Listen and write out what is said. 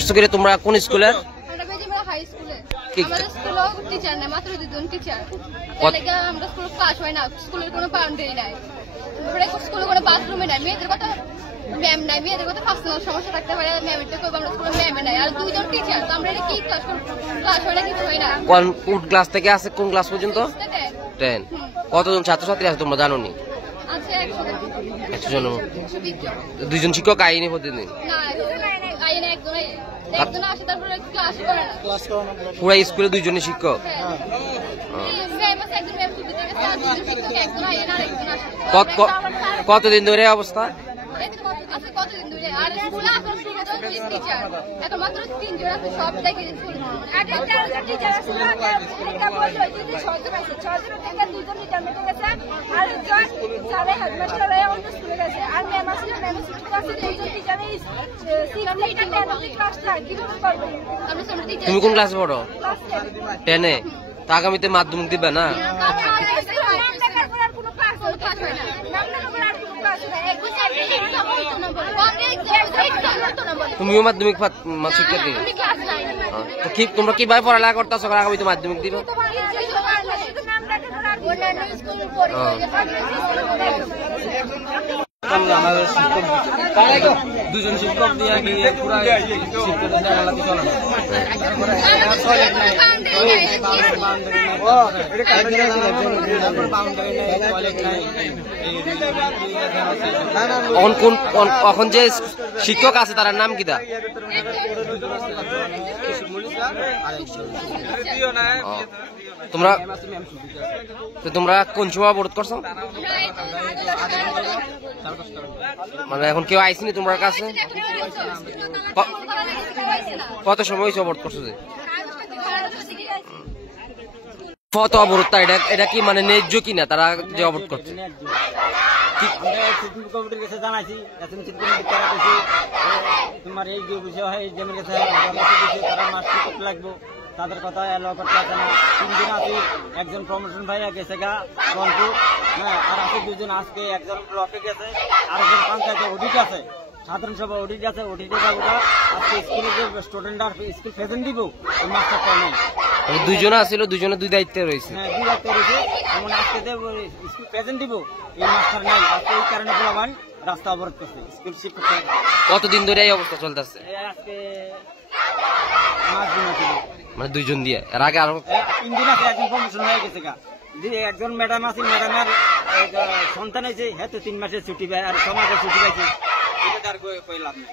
পড়ছো কি তোমরা কোন স্কুলে? আমরা বেজিমরা হাই স্কুলে। আমাদের স্কুলে টিচার নেই, মাত্র 2 জন টিচার। এলাকা আমরা স্কুল ক্লাস হয় না, স্কুলের কোনো বাউন্ডারি নাই। আমরা স্কুলে কোনো বাথরুমে নাই, মেয়েদের কথা ম্যাম নাই, মেয়েদের কথা পার্সোনাল সমস্যা থাকতে পারে, ম্যামের তো কইব আমরা স্কুলে ম্যাম নাই, আর 2 জন টিচার। তো আমরা এটা কি ক্লাস হয় না, কিছু হয় না। কোন ক্লাস থেকে আছে কোন ক্লাস পর্যন্ত? 10। কতজন ছাত্রছাত্রী আছে তোমরা জানো নি? আছে 100 জন। 2 জন শিক্ষক আইনি প্রতিদিন? না, আইনে একজন আসে, তারপরে ক্লাস করে না। পুরো স্কুলে 2 জনই শিক্ষক? কতদিন ধরে অবস্থা? কতদিন ধরে? আর স্কুলে এখন টিচার এখন মাত্র 3 জন আছে, সব দেখে স্কুলে টিচার আছে। এটা বললো যে 6 জন আছে, 6 জন থেকে 2 জন রিটায়ারমেন্ট গেছে, আর একজন স্যারে হেডমাস্টার হয়ে অন্য স্কুলে গেছে, আর ম্যাম আছে, ম্যাম শিক্ষক আছে। 2 জন টিচারে ক্লাস লাগে, কি করবে? তুমি কোন ক্লাসে পড়ো? 10 এ। তা আগামীতে মাধ্যমিক দিবে না? তুমিও মাধ্যমিক শিক্ষার্থী? কি তোমরা কিভাবে পড়ালেখা করতেছো আগামীতে মাধ্যমিক দিবে? আমাদের শিক্ষক 2 জন শিক্ষক দিয়ে নিয়ে পুরো শিক্ষকদের জানালাতে চলে না। এখন যে শিক্ষক আছে তার নাম কি? তোমরা কোন সময় অবরোধ করছো? মানে এখন কেউ আইসিনি তোমার কাছে? কত সময় হয়েছে অবরোধ করছো? যে কত অবরোধটা এটা কি মানে ন্যায্য কিনা তারা যে অবরোধ করছে? কমিটির কাছে জানাইছি, তোমার এই যে বিষয় হয় জমির কাছে তারা মাছ করতে লাগবো, তাদের কথা এলো করতে আসে না। 3 জন আছে, একজন প্রমোশন ভাইয়া গেছে গা রংপুর, হ্যাঁ, আর আছে 2 জন আজকে, একজন ব্লকে গেছে, আর একজন পঞ্চায়েতে অডিট আছে, সাধারণ সভা অডিট আছে, অডিটে যাবো আজকে স্কুলে যে স্টুডেন্টরা স্কুল প্রেজেন্ট দিব এই মাস্টারটা নেই। 2 জন আসছিল, 2 জনের 2 দায়িত্বে রয়েছে। হ্যাঁ, 2 দায়িত্ব রয়েছে, এমন আজকে স্কুল প্রেজেন্ট দিব এই মাস্টার নাই, আজকে এই কারণে বলবান রাস্তা অবরোধ করছে স্কুল শিক্ষক। কতদিন ধরে এই অবস্থা চলতেছে? আজকে 5 দিন আছে, মানে 2 জন দিয়ে। এর আগে আরো 3 দিন আছে, একজন প্রমোশন হয়ে গেছে গা। একজন ম্যাডাম আছে, ম্যাডামের সন্তান হয়েছে, হ্যাঁ তো 3 মাসের ছুটি পায়, আর 6 মাসের ছুটি পাইছে, এটা তার কইলাম না।